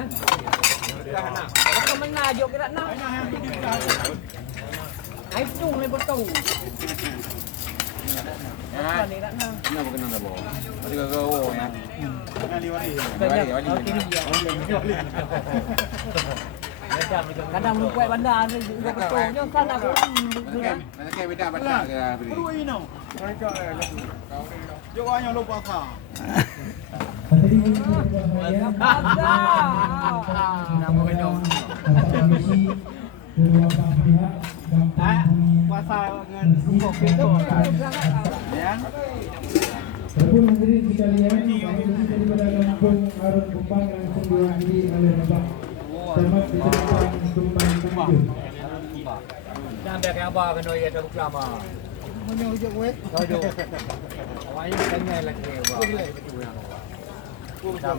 kan. Kau menajuk kita nak. Ai tung ni betul. Nah, kenapa kena tak bawa? Tadi kau ya. Kadang buat bandar ni betulnya kan aku Mana kayak beda baca ke beri. Dua ini. Jauh hanya lupa kah. nama kena. Kuasa dengan sumpah itu ya. Walaupun hadirin sekalian, kondisi daripada kampung Arun Kumbang langsung diwakili oleh Bapak Camat Kecamatan Kumbang Tanjung. Sampai ke abah kena ia tak lama. Mana ujung weh? Tahu. Awaknya tanya lagi.